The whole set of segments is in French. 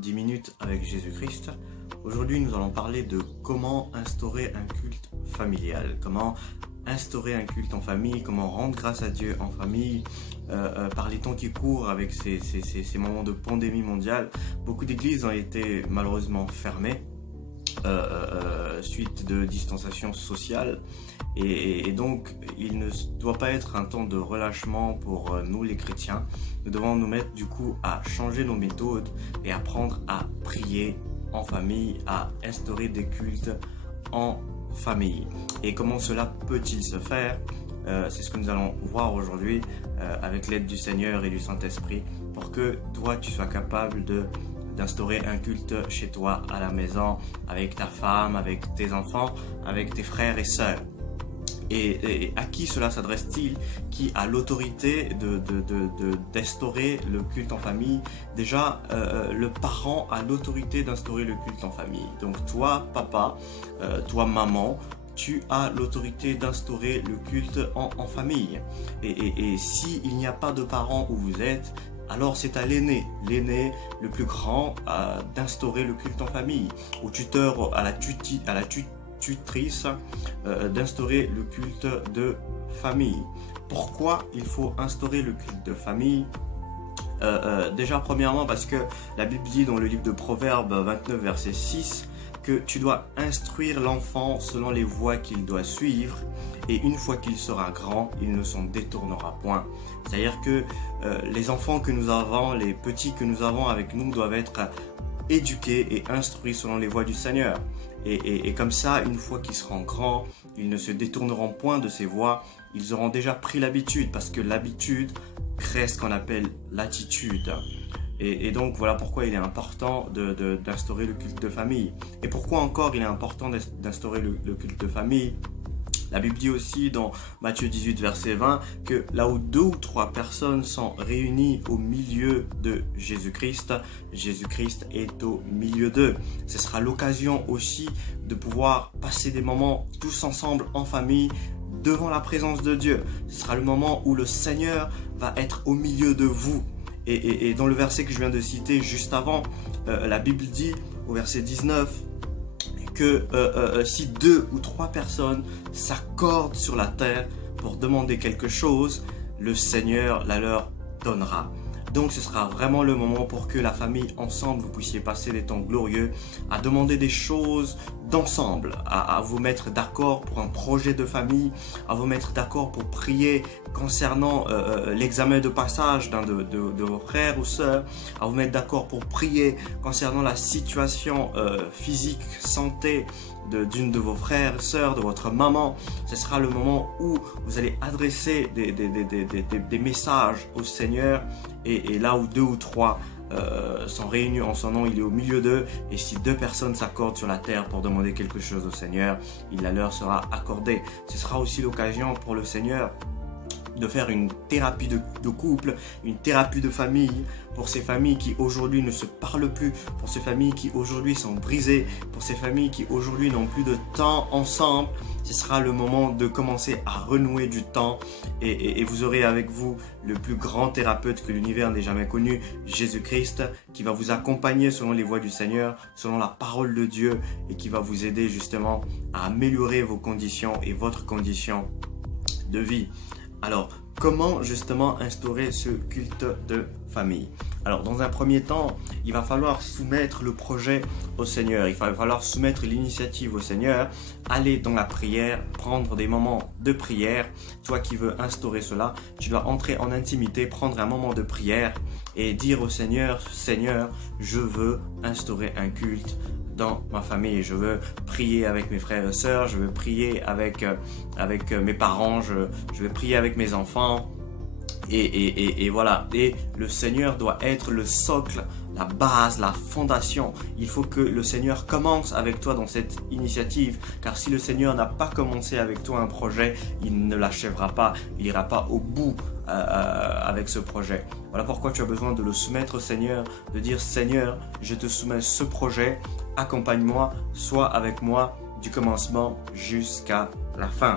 10 minutes avec Jésus-Christ. Aujourd'hui, nous allons parler de comment instaurer un culte familial, comment instaurer un culte en famille, comment rendre grâce à Dieu en famille. Par les temps qui courent avec ces moments de pandémie mondiale, beaucoup d'églises ont été malheureusement fermées suite de distanciation sociale. Et donc, il ne doit pas être un temps de relâchement pour nous les chrétiens. Nous devons nous mettre du coup à changer nos méthodes et apprendre à prier en famille, à instaurer des cultes en famille. Et comment cela peut-il se faire? C'est ce que nous allons voir aujourd'hui avec l'aide du Seigneur et du Saint-Esprit pour que toi tu sois capable d'instaurer un culte chez toi à la maison, avec ta femme, avec tes enfants, avec tes frères et sœurs. Et à qui cela s'adresse-t-il? Qui a l'autorité d'instaurer le culte en famille? Déjà, le parent a l'autorité d'instaurer le culte en famille. Donc toi, papa, toi, maman, tu as l'autorité d'instaurer le culte en famille. Et s'il n'y a pas de parents où vous êtes, alors c'est à l'aîné, le plus grand, d'instaurer le culte en famille. Au tuteur, à la tutrice, d'instaurer le culte de famille. Pourquoi il faut instaurer le culte de famille? Déjà, premièrement, parce que la Bible dit dans le livre de Proverbes 29, verset 6, que tu dois instruire l'enfant selon les voies qu'il doit suivre, et une fois qu'il sera grand, il ne s'en détournera point. C'est-à-dire que les enfants que nous avons, les petits que nous avons avec nous doivent être éduqués et instruits selon les voies du Seigneur. Et comme ça, une fois qu'ils seront grands, ils ne se détourneront point de ces voies. Ils auront déjà pris l'habitude, parce que l'habitude crée ce qu'on appelle l'attitude. Et donc, voilà pourquoi il est important d'instaurer le culte de famille. Et pourquoi encore il est important d'instaurer le culte de famille? La Bible dit aussi dans Matthieu 18, verset 20, que là où 2 ou 3 personnes sont réunies au milieu de Jésus-Christ, Jésus-Christ est au milieu d'eux. Ce sera l'occasion aussi de pouvoir passer des moments tous ensemble en famille, devant la présence de Dieu. Ce sera le moment où le Seigneur va être au milieu de vous. Et dans le verset que je viens de citer juste avant, la Bible dit au verset 19 que si 2 ou 3 personnes s'accordent sur la terre pour demander quelque chose, le Seigneur la leur donnera. Donc ce sera vraiment le moment pour que la famille ensemble, vous puissiez passer des temps glorieux à demander des choses d'ensemble, à vous mettre d'accord pour un projet de famille, à vous mettre d'accord pour prier concernant l'examen de passage d'un de vos frères ou sœurs, à vous mettre d'accord pour prier concernant la situation physique, santé d'une de vos frères et sœurs, de votre maman. Ce sera le moment où vous allez adresser des messages au Seigneur, et là où 2 ou 3 sont réunis en son nom, il est au milieu d'eux. Et si 2 personnes s'accordent sur la terre pour demander quelque chose au Seigneur, il la leur sera accordé. Ce sera aussi l'occasion pour le Seigneur de faire une thérapie de couple, une thérapie de famille, pour ces familles qui aujourd'hui ne se parlent plus, pour ces familles qui aujourd'hui sont brisées, pour ces familles qui aujourd'hui n'ont plus de temps ensemble. Ce sera le moment de commencer à renouer du temps, et vous aurez avec vous le plus grand thérapeute que l'univers n'ait jamais connu, Jésus-Christ, qui va vous accompagner selon les voies du Seigneur, selon la parole de Dieu, et qui va vous aider justement à améliorer vos conditions et votre condition de vie. Alors, comment justement instaurer ce culte de famille? Alors, dans un premier temps, il va falloir soumettre le projet au Seigneur. Il va falloir soumettre l'initiative au Seigneur, aller dans la prière, prendre des moments de prière. Toi qui veux instaurer cela, tu dois entrer en intimité, prendre un moment de prière et dire au Seigneur, Seigneur, je veux instaurer un culte dans ma famille, je veux prier avec mes frères et sœurs, je veux prier avec mes parents, je veux prier avec mes enfants, et voilà. Et le Seigneur doit être le socle, la base, la fondation. Il faut que le Seigneur commence avec toi dans cette initiative, car si le Seigneur n'a pas commencé avec toi un projet, il ne l'achèvera pas, il n'ira pas au bout avec ce projet. Voilà pourquoi tu as besoin de le soumettre au Seigneur, de dire Seigneur, je te soumets ce projet, accompagne-moi, sois avec moi du commencement jusqu'à la fin.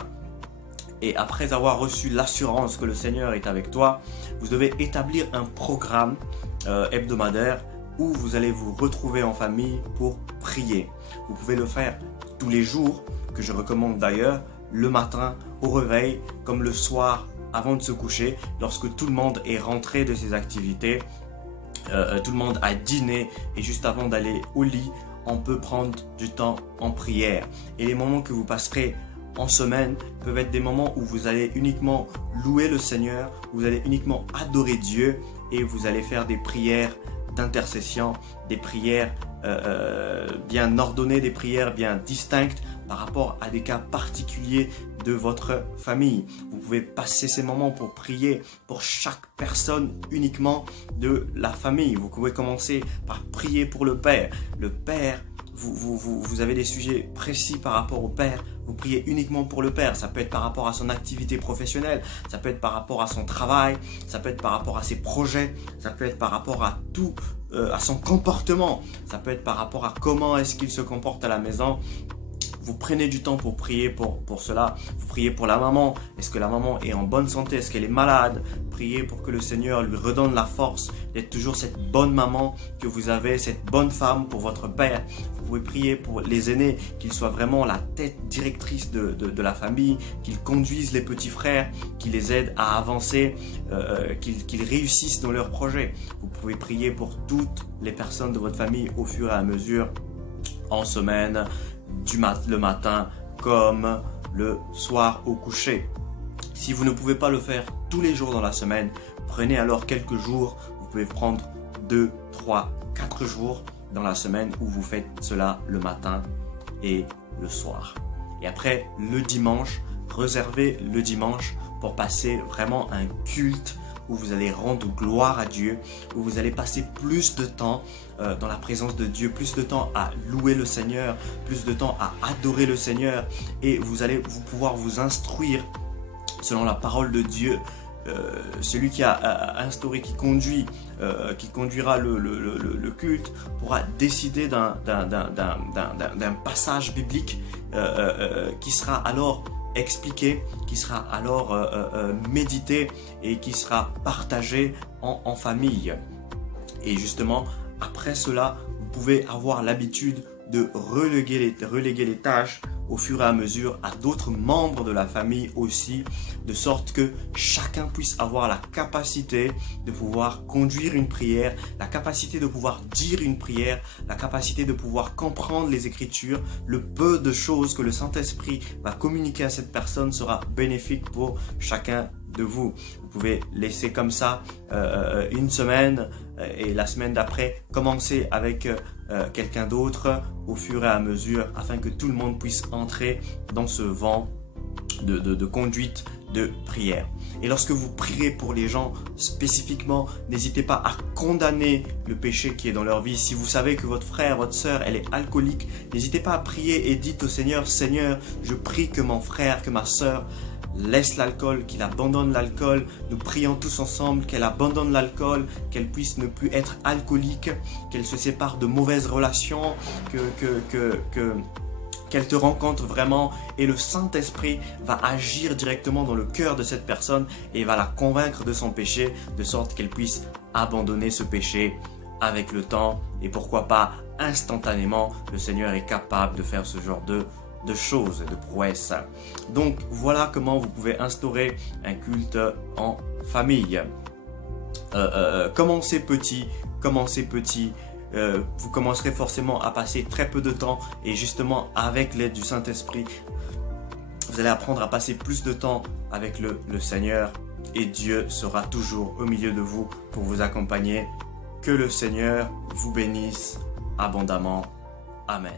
Et après avoir reçu l'assurance que le Seigneur est avec toi, vous devez établir un programme hebdomadaire où vous allez vous retrouver en famille pour prier. Vous pouvez le faire tous les jours, que je recommande d'ailleurs, le matin au réveil, comme le soir avant de se coucher, lorsque tout le monde est rentré de ses activités, tout le monde a dîné et juste avant d'aller au lit, on peut prendre du temps en prière. Et les moments que vous passerez en semaine peuvent être des moments où vous allez uniquement louer le Seigneur, vous allez uniquement adorer Dieu et vous allez faire des prières d'intercession, des prières bien ordonnées, des prières bien distinctes par rapport à des cas particuliers de votre famille. Vous pouvez passer ces moments pour prier pour chaque personne uniquement de la famille. Vous pouvez commencer par prier pour le Père. Le Père, vous avez des sujets précis par rapport au Père. Vous priez uniquement pour le Père. Ça peut être par rapport à son activité professionnelle, ça peut être par rapport à son travail, ça peut être par rapport à ses projets, ça peut être par rapport à tout, à son comportement, ça peut être par rapport à comment est-ce qu'il se comporte à la maison. Vous prenez du temps pour prier pour cela. Vous priez pour la maman. Est-ce que la maman est en bonne santé? Est-ce qu'elle est malade? Priez pour que le Seigneur lui redonne la force d'être toujours cette bonne maman que vous avez, cette bonne femme pour votre père. Vous pouvez prier pour les aînés, qu'ils soient vraiment la tête directrice de la famille, qu'ils conduisent les petits frères, qu'ils les aident à avancer, qu'ils réussissent dans leurs projets. Vous pouvez prier pour toutes les personnes de votre famille au fur et à mesure, en semaine, le matin comme le soir au coucher. Si vous ne pouvez pas le faire tous les jours dans la semaine, prenez alors quelques jours. Vous pouvez prendre 2, 3, 4 jours dans la semaine où vous faites cela le matin et le soir. Et après, le dimanche, réservez le dimanche pour passer vraiment un culte où vous allez rendre gloire à Dieu, où vous allez passer plus de temps dans la présence de Dieu, plus de temps à louer le Seigneur, plus de temps à adorer le Seigneur, et vous allez pouvoir vous instruire selon la parole de Dieu. Celui qui a instauré, qui conduira le culte pourra décider d'un passage biblique qui sera alors expliqué, qui sera alors médité et qui sera partagé en famille. Et justement, après cela, vous pouvez avoir l'habitude de reléguer les tâches au fur et à mesure à d'autres membres de la famille aussi, de sorte que chacun puisse avoir la capacité de pouvoir conduire une prière, la capacité de pouvoir dire une prière, la capacité de pouvoir comprendre les Écritures. Le peu de choses que le Saint-Esprit va communiquer à cette personne sera bénéfique pour chacun de vous. Vous pouvez laisser comme ça une semaine et la semaine d'après commencer avec quelqu'un d'autre au fur et à mesure afin que tout le monde puisse entrer dans ce vent de conduite de prière. Et lorsque vous prierez pour les gens spécifiquement, n'hésitez pas à condamner le péché qui est dans leur vie. Si vous savez que votre frère, votre sœur, elle est alcoolique, n'hésitez pas à prier et dites au Seigneur: Seigneur, je prie que mon frère, que ma sœur laisse l'alcool, qu'il abandonne l'alcool. Nous prions tous ensemble qu'elle abandonne l'alcool, qu'elle puisse ne plus être alcoolique, qu'elle se sépare de mauvaises relations, qu'elle te rencontre vraiment, et le Saint-Esprit va agir directement dans le cœur de cette personne et va la convaincre de son péché, de sorte qu'elle puisse abandonner ce péché avec le temps, et pourquoi pas instantanément. Le Seigneur est capable de faire ce genre de choses, de prouesses. Donc voilà comment vous pouvez instaurer un culte en famille. Commencez petit. Vous commencerez forcément à passer très peu de temps, et justement avec l'aide du Saint-Esprit, vous allez apprendre à passer plus de temps avec le Seigneur, et Dieu sera toujours au milieu de vous pour vous accompagner. Que le Seigneur vous bénisse abondamment. Amen.